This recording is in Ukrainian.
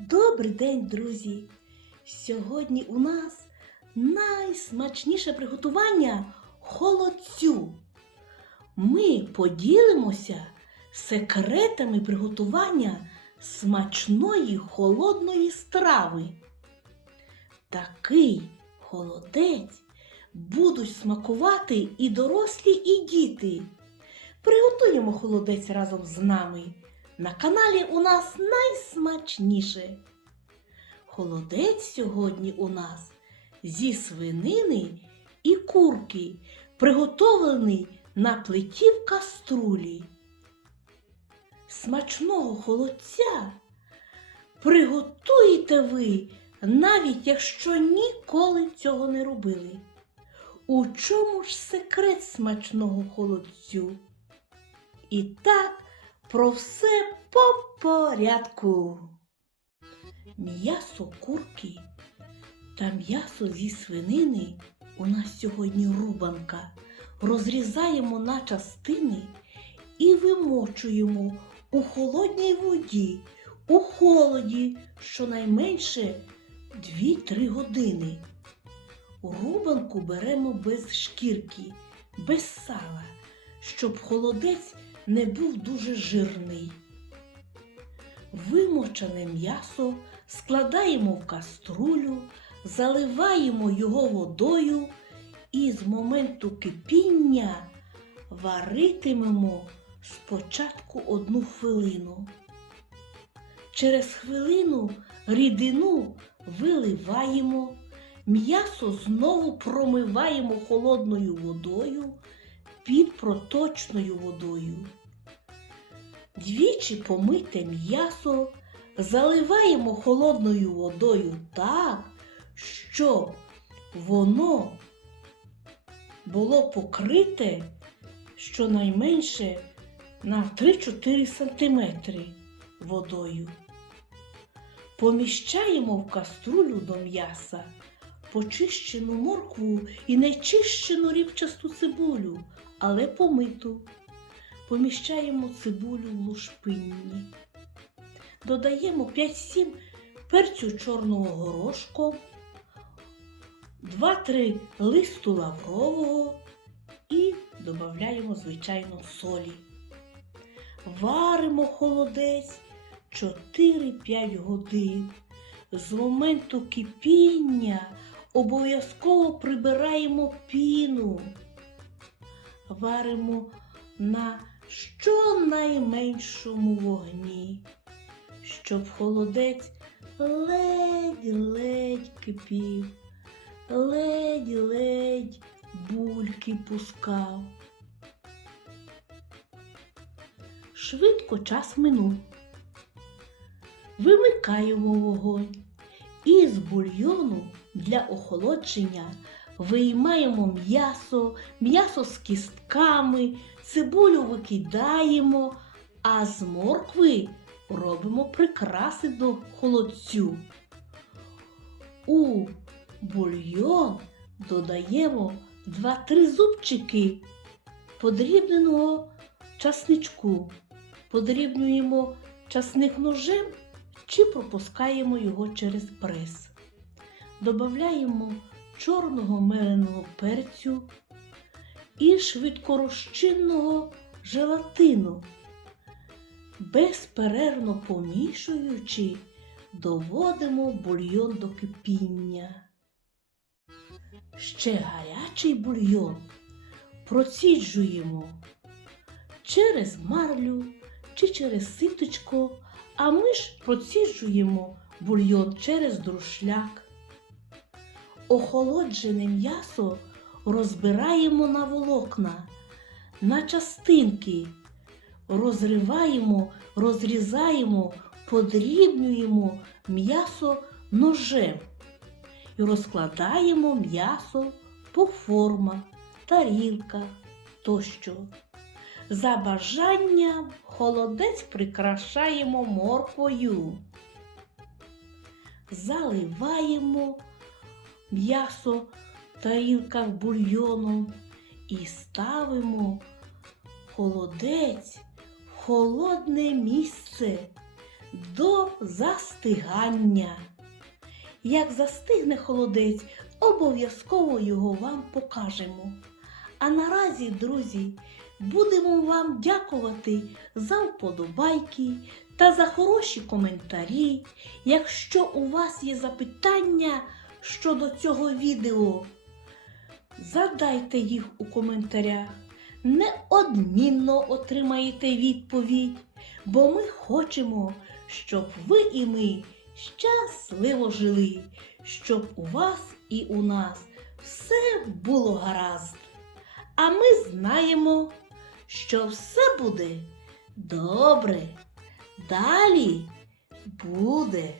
Добрий день, друзі! Сьогодні у нас найсмачніше приготування холодцю. Ми поділимося секретами приготування смачної холодної страви. Такий холодець будуть смакувати і дорослі, і діти. Приготуємо холодець разом з нами. На каналі у нас найсмачніше. Холодець сьогодні у нас зі свинини і курки, приготовлений на плиті в каструлі. Смачного холодця приготуєте ви, навіть якщо ніколи цього не робили. У чому ж секрет смачного холодцю? І так, про все по порядку. М'ясо курки та м'ясо зі свинини у нас сьогодні рубанка. Розрізаємо на частини і вимочуємо у холодній воді, у холоді щонайменше 2-3 години. Рубанку беремо без шкірки, без сала, щоб холодець не був дуже жирний. Вимочене м'ясо складаємо в каструлю, заливаємо його водою і з моменту кипіння варитимемо спочатку одну хвилину. Через хвилину рідину виливаємо, м'ясо знову промиваємо холодною водою під проточною водою. Двічі помите м'ясо заливаємо холодною водою так, щоб воно було покрите щонайменше на 3-4 см водою. Поміщаємо в каструлю до м'яса почищену моркву і нечищену рібчасту цибулю, але помиту. Поміщаємо цибулю в лушпинні. Додаємо 5-7 перцю чорного горошку, 2-3 листу лаврового і додаємо, звичайно, солі. Варимо холодець 4-5 годин. З моменту кипіння обов'язково прибираємо піну. Варимо на щонайменшому вогні, щоб холодець ледь-ледь кипів, ледь-ледь бульки пускав. Швидко час минув. Вимикаємо вогонь і з бульйону для охолодження виймаємо м'ясо, м'ясо з кістками, цибулю викидаємо, а з моркви робимо прикраси до холодцю. У бульйон додаємо 2-3 зубчики подрібненого часничку. Подрібнюємо часник ножем чи пропускаємо його через прес. Додаємо чорного меленого перцю і швидкорозчинного желатину, безперервно помішуючи, доводимо бульйон до кипіння. Ще гарячий бульйон проціджуємо через марлю чи через ситочко, а ми ж проціджуємо бульйон через друшляк. Охолоджене м'ясо розбираємо на волокна, на частинки, розриваємо, розрізаємо, подрібнюємо м'ясо ножем і розкладаємо м'ясо по формах, тарілках тощо. За бажанням холодець прикрашаємо морквою. Заливаємо м'ясо в тарілках бульйоном і ставимо холодець в холодне місце до застигання. Як застигне холодець, обов'язково його вам покажемо. А наразі, друзі, будемо вам дякувати за вподобайки та за хороші коментарі. Якщо у вас є запитання щодо цього відео, задайте їх у коментарях. Неодмінно отримаєте відповідь, бо ми хочемо, щоб ви і ми щасливо жили, щоб у вас і у нас все було гаразд. А ми знаємо, що все буде добре. Далі буде